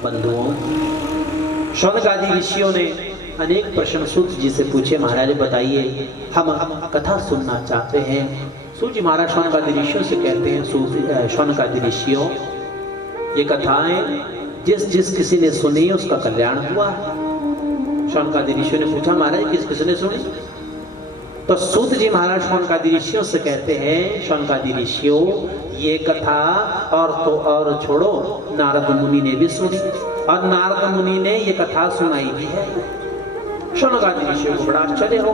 बंधुओं, शौनक आदि ऋषियों ने अनेक प्रश्न सूत जी से पूछे। महाराज बताइए, हम कथा सुनना चाहते हैं। सूत जी महाराज शौनक आदि ऋषियों से कहते हैं, शौनक आदि ऋषियों, ये कथाएं जिस किसी ने सुनी उसका कल्याण हुआ। शौनक आदि ऋषियों ने पूछा, महाराज किसने सुनी? तो सूत जी महाराज शौनक आदि ऋषियों से कहते हैं, शौनक आदि ऋषियों, ये कथा और तो और छोड़ो, नारद मुनि ने भी सुनी और नारद मुनि ने ये कथा सुनाई भी है। शौनक आदि ऋषियों को बड़ा आश्चर्य हो।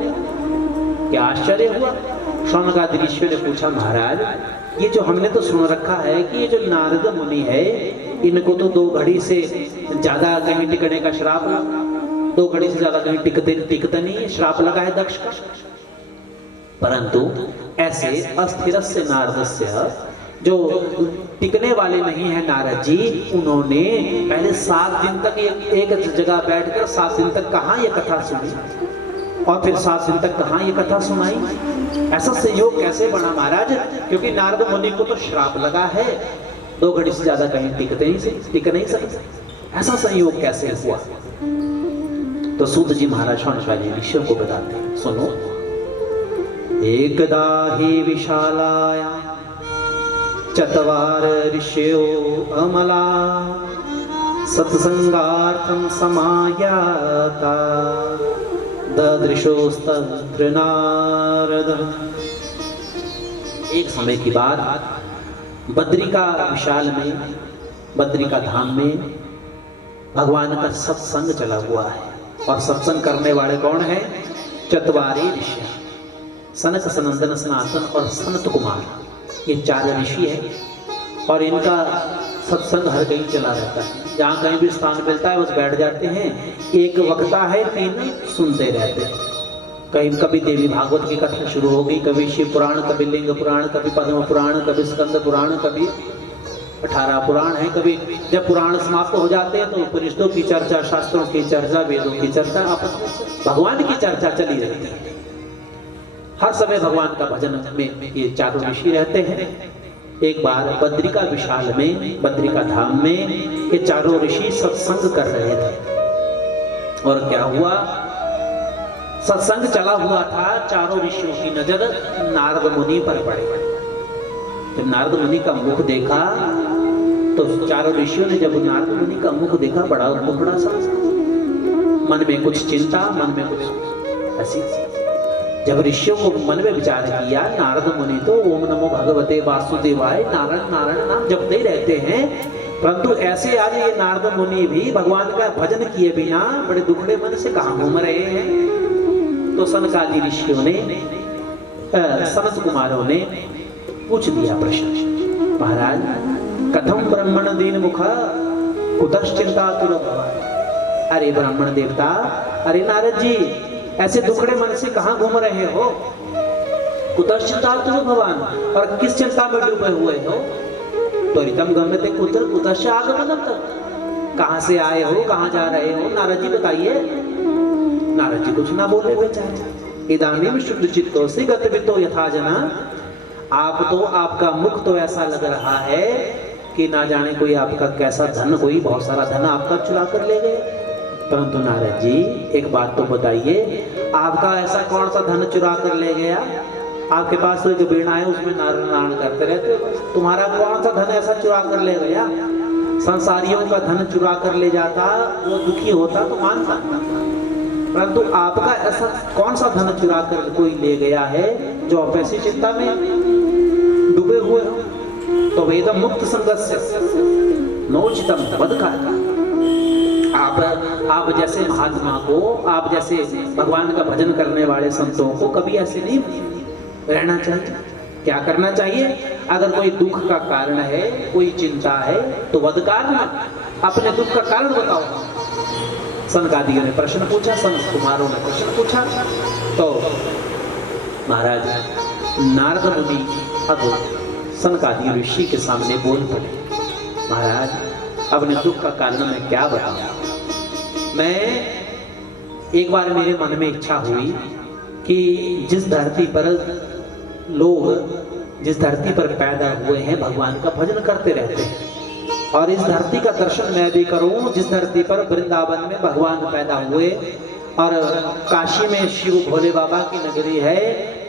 क्या आश्चर्य हुआ? शौनक आदि ऋषियों ने पूछा, महाराज ये जो हमने तो सुन रखा है कि ये जो नारद मुनि है, इनको तो 2 घड़ी से ज्यादा कहीं टिकने का श्राप, 2 घड़ी से ज्यादा कहीं टिकता नहीं, श्राप लगा है दक्ष का। परंतु ऐसे अस्थिरस्य नारदस्य, जो टिकने वाले नहीं है नारद जी, उन्होंने पहले 7 दिन तक एक जगह बैठकर 7 दिन तक कहाँ ये कथा सुनी और फिर 7 दिन तक कहाँ ये कथा सुनाई। ऐसा संयोग कैसे बना महाराज? क्योंकि नारद मुनि को तो श्राप लगा है, 2 घड़ी से ज्यादा कहीं टिक नहीं सकते। ऐसा संयोग कैसे हुआ? तो सूत जी महाराज शौनक आदि ऋषियों को बताते हैं, सुनो। एकदा हि विशालाया चत्वार ऋषयो अमला सत्संगार्थं समायाता ददृशोस्तत्र नारद। एक समय की बात, बद्रिका विशाल में, बद्रिका धाम में भगवान का सत्संग चला हुआ है। और सत्संग करने वाले कौन है? चत्वारे ऋषि, सनक, सनंदन, सनातन और सनत कुमार, ये 4 ऋषि हैं। और इनका सत्संग हर कहीं चला रहता है, जहाँ कहीं भी स्थान मिलता है बस बैठ जाते हैं। एक वक्ता है, 3 सुनते रहते हैं। कहीं कभी देवी भागवत की कथा शुरू हो गई, कभी शिव पुराण, कभी लिंग पुराण, कभी पद्म पुराण, कभी स्कंद पुराण, कभी 18 पुराण है। कभी जब पुराण समाप्त हो जाते हैं तो उपनिषदों की चर्चा, शास्त्रों की चर्चा, वेदों की चर्चा, आपस में भगवान की चर्चा चली रहती है। हर समय भगवान का भजन में ये 4 ऋषि रहते हैं। एक बार बद्रिका विशाल में, बद्रिका धाम में ये 4 ऋषि सत्संग कर रहे थे। और क्या हुआ? सत्संग चला हुआ था, 4 ऋषियों की नजर नारद मुनि पर पड़ी। जब नारद मुनि का मुख देखा तो 4 ऋषियों ने जब नारद मुनि का मुख देखा, बड़ा मुखड़ा सा, मन में कुछ चिंता, मन में कुछ ऐसी। जब ऋषियों को मन में विचार किया, नारद मुनि तो ओम नमो भगवते वासुदेवाय नारायण नारायण नाम जपते रहते हैं, परंतु ऐसे आज ये नारद मुनि भी भगवान का भजन किए बिना बड़े दुखड़े मन से कहां घूम रहे हैं। तो सनक आदि ऋषियों ने, सनत कुमारों ने पूछ दिया प्रश्न, महाराज कथम ब्राह्मण दीन मुख कुतश्चिंता तुर भवान। अरे ब्राह्मण देवता, अरे नारद जी, ऐसे दुखड़े मन से कहां घूम रहे हो? कुतश्चिंता तुर भवान, और किस चिंता में डूबे हुए हो? त्वरितम गम्यते कुत्र कुतश्च आगमनम तत्। कहां से आए हो, कहां जा रहे हो? नारद जी बताइए। नारद जी कुछ ना बोले बेचारे। इदानीम शुद्ध चित्तोसि गतवितो यथा जना। आप तो, आपका मुख तो ऐसा लग रहा है कि ना जाने कोई आपका कैसा धन, कोई बहुत सारा धन आपका चुरा कर ले गए। परंतु नारद जी एक बात तो बताइए, आपका ऐसा कौन सा धन चुरा कर ले गया? आपके पास तो एक वीणा है, उसमें नारायण नारायण करते रहते हो। तुम्हारा कौन सा धन ऐसा चुरा कर ले गया? संसारियों का धन चुरा कर ले जाता, वो दुखी होता तो मान सकता, परंतु आपका ऐसा कौन सा धन चुरा कर कोई ले गया है जो आप ऐसी चिंता में डूबे हुए हो? तो वेदम मुक्त संगस्य नोचितम बदकार। आप जैसे महात्मा को, आप जैसे भगवान का भजन करने वाले संतों को कभी ऐसे नहीं रहना चाहिए। क्या करना चाहिए? अगर कोई दुख का कारण है, कोई चिंता है, तो वदकार मत, अपने दुख का कारण बताओ। सनकादियों ने प्रश्न पूछा, सनत कुमारों ने प्रश्न पूछा। तो महाराज नारद मुनि अब सनकादि ऋषि के सामने बोल पड़े, महाराज अपने दुख का कारण मैं क्या बताऊं? मैं एक बार मेरे मन में इच्छा हुई कि जिस धरती पर लोग, जिस धरती पर पैदा हुए हैं, भगवान का भजन करते रहते हैं, और इस धरती का दर्शन मैं भी करूं जिस धरती पर वृंदावन में भगवान पैदा हुए और काशी में शिव भोले बाबा की नगरी है।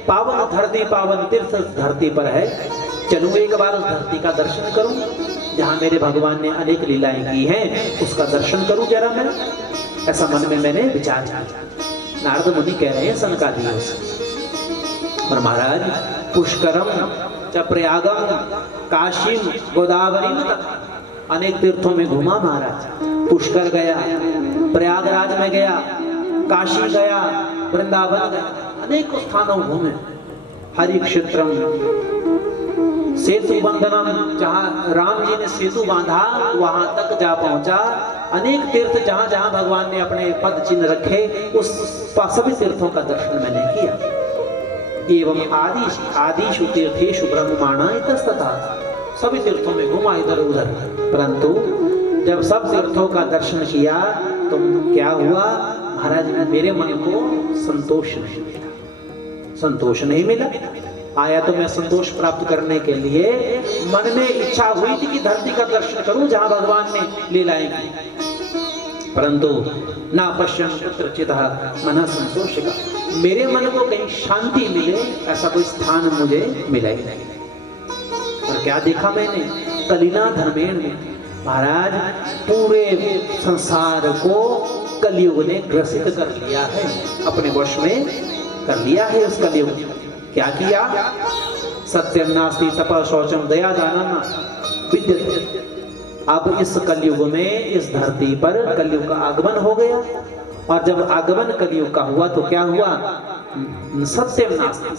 पावन धरती, पावन तीर्थ धरती पर है। चलूं एक बार उस धरती का दर्शन करूं जहां मेरे भगवान ने अनेक लीलाएं की हैं, उसका दर्शन करूं जरा मैं। ऐसा मन में मैंने विचार किया। नारद मुनि कह रहे हैं सनकादियों से, और महाराज पुष्करम च प्रयागम काशीम गोदावरी तक अनेक तीर्थों में घूमा महाराज। पुष्कर गया, प्रयागराज में गया, काशी गया, वृंदावन गया, अनेक स्थानों घूमे। हरि क्षेत्रम सेतु बंधनम, जहां राम जी ने सेतु बांधा वहां तक जा पहुंचा। अनेक तीर्थ जहां जहां भगवान ने अपने पद चिन्ह रखे उस सभी तीर्थों का दर्शन मैंने किया। एवं आदिशु तीर्थेषु ब्रह्ममाणा इतस्ततः, सभी तीर्थों में घुमा इधर उधर। परंतु जब सब तीर्थों का दर्शन किया तो क्या हुआ महाराज, मेरे मन को संतोष नहीं मिला। संतोष नहीं मिला। आया तो मैं संतोष प्राप्त करने के लिए मन में इच्छा हुई थी कि धरती का दर्शन करूं जहां भगवान ने लीलाएं की, परंतु ना पश्यन् कुत्रचितः मनः संतोषिका, मेरे मन को कहीं शांति मिले ऐसा कोई स्थान मुझे मिला ही नहीं। और क्या देखा मैंने, कलिना धर्मेण में महाराज पूरे संसार को कलयुग ने ग्रसित कर लिया है, अपने वश में कर लिया है। उस कलयुग क्या किया, सत्यम नास्ति तपः शौचम दया दानम विद्यते। अब इस कलयुग में इस धरती पर कलयुग का आगमन हो गया, और जब आगमन कलयुग का हुआ तो क्या हुआ, सत्यम नास्ति,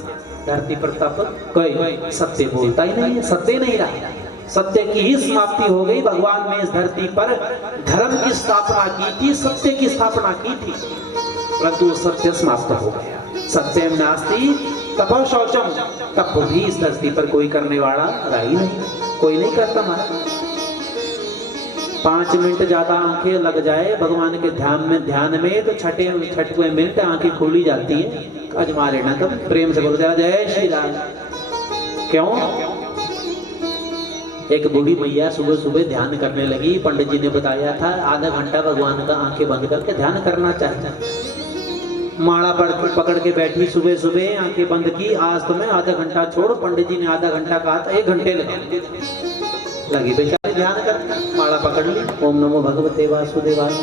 धरती पर तप कोई सत्य बोलता ही नहीं है, सत्य नहीं रहा। सत्य की ही समाप्ति हो गई। भगवान ने इस धरती पर धर्म की स्थापना की थी, सत्य की स्थापना की थी, परंतु सत्य समाप्त हो गया। सत्यम नास्ति तपः शौचम, तप भी इस धरती पर कोई करने वाला रहा ही नहीं, कोई नहीं करता। महाराज 5 मिनट ज्यादा आंखें लग जाए भगवान के ध्यान में तो छठवें मिनट आंखें खोली जाती है। अजमा लेना कब, प्रेम से बोलो जय श्री राम। क्यों, एक बूढ़ी मैया सुबह सुबह ध्यान करने लगी। पंडित जी ने बताया था आधा घंटा भगवान का आंखें बंद करके ध्यान करना चाहिए। माला पकड़ के बैठी सुबह सुबह, आंखें बंद की। आज तो मैं आधा घंटा छोड़, पंडित जी ने आधा घंटा कहा था, 1 घंटे लगी बेचारी ध्यान कर, माला पकड़ ली, ओम नमो भगवते वासुदेवाय।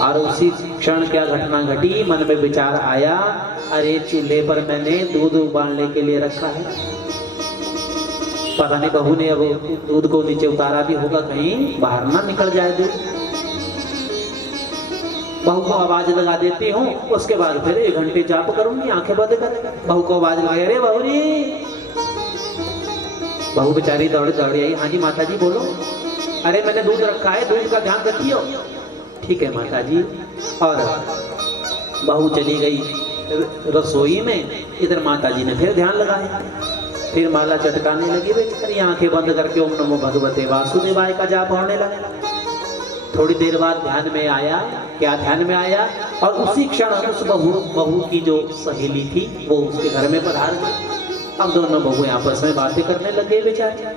और उसी क्षण क्या घटना घटी, मन में विचार आया, अरे चूल्हे पर मैंने दूध उबालने के लिए रखा है, पता नहीं बहू ने अब दूध को नीचे उतारा भी होगा, कहीं बाहर ना निकल जाए दूध। बहू को आवाज लगा देती हूँ, उसके बाद फिर 1 घंटे जाप करूंगी आंखें बंद कर। बहू को आवाज लगाई, अरे बहू री। बहू बेचारी दौड़ी दौड़ी आई, हाँ जी माता जी बोलो। अरे मैंने दूध रखा है, दूध का ध्यान रखियो। ठीक है माता जी। और बहू चली गई रसोई में, इधर माता जी ने फिर ध्यान लगाया, फिर माला चटकाने लगी बेचारी, आंखें बंद करके ओम नमो भगवते वासुदेवाय का जाप होने लगा। थोड़ी देर बाद ध्यान में आया, क्या ध्यान में आया, और उसी क्षण उस बहू की जो सहेली थी वो उसके घर में पधार गई। अब दोनों बहू आपस में बातें करने लगे बेचारे।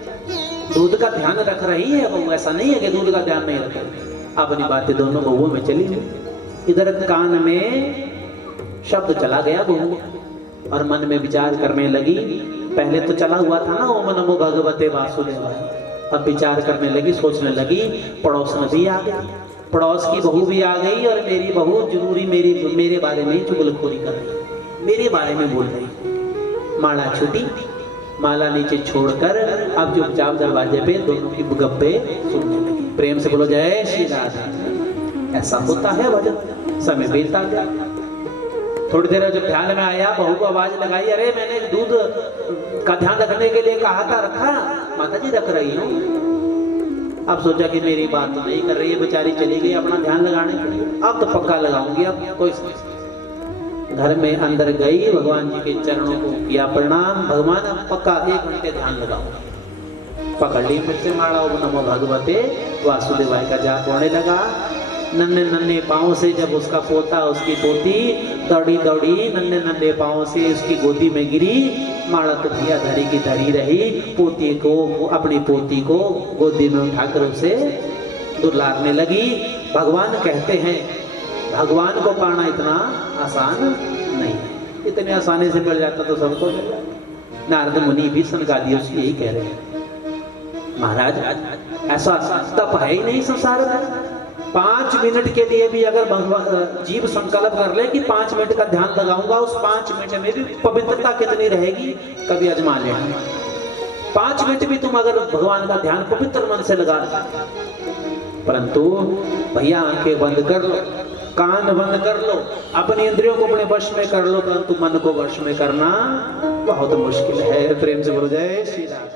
दूध का ध्यान रख रही है बहू, ऐसा नहीं है कि दूध का ध्यान नहीं रख रही। अपनी बातें दोनों बहुओं में चली गई। इधर कान में शब्द चला गया बहू, और मन में विचार करने लगी। पहले तो चला हुआ था ना ओम नमो भगवते वासुदेवाय, अब विचार करने लगी, सोचने लगी, पड़ोस में भी आ गई, पड़ोस की बहू भी आ गई, और मेरी बहू जरूरी मेरे बारे में चुगलखोरी कर रही, मेरे बारे में बोल रही। माला छूटी, माला नीचे छोड़कर अब चुपचाप दरवाजे पे दोनों की गप्पे सुनने लगी। प्रेम से बोलो जय श्री राधे। ऐसा होता है भजन। समय बीतता गया, थोड़ी देर जब ध्यान में आया, बहू को आवाज लगाई, अरे मैंने दूध का ध्यान रखने के लिए कहा था, रखा? माता जी रख रही हूँ। अब सोचा कि मेरी बात तो नहीं कर रही है, बेचारी चली गई अपना ध्यान लगाने के लिए, अब तो पक्का लगाऊंगी। अब कोई घर में अंदर गई, भगवान जी के चरणों को किया प्रणाम, भगवान अब पक्का 1 घंटे ध्यान लगाऊंगी। पकड़ ली फिर से माला, ओम नमो भगवते वासुदेवाय का जाप होने लगा। नन्हे नन्हे पाँव से जब उसका पोता उसकी पोती दौड़ी दौड़ी नन्हे नन्हे पाँव से उसकी गोदी में गिरी, माला तो भैया धरी की धरी रही, पोती को, अपनी पोती को गोदी में उठाकर उसे दुलारने लगी। भगवान कहते हैं भगवान को पाना इतना आसान नहीं है, इतने आसानी से मिल जाता तो सबको मिल जाता। नारद मुनि भी सनकादियों से यही कह रहे हैं, महाराज ऐसा तप है ही नहीं संसार में। 5 मिनट के लिए भी अगर जीव संकल्प कर ले कि 5 मिनट का ध्यान लगाऊंगा, उस 5 मिनट में भी पवित्रता कितनी रहेगी कभी आजमा लेना। 5 मिनट भी तुम अगर भगवान का ध्यान पवित्र मन से लगा, परंतु भैया आंखें बंद कर लो, कान बंद कर लो, अपनी इंद्रियों को अपने वश में कर लो, परंतु मन को वश में करना बहुत मुश्किल है। प्रेम से बोलो जय श्री राम।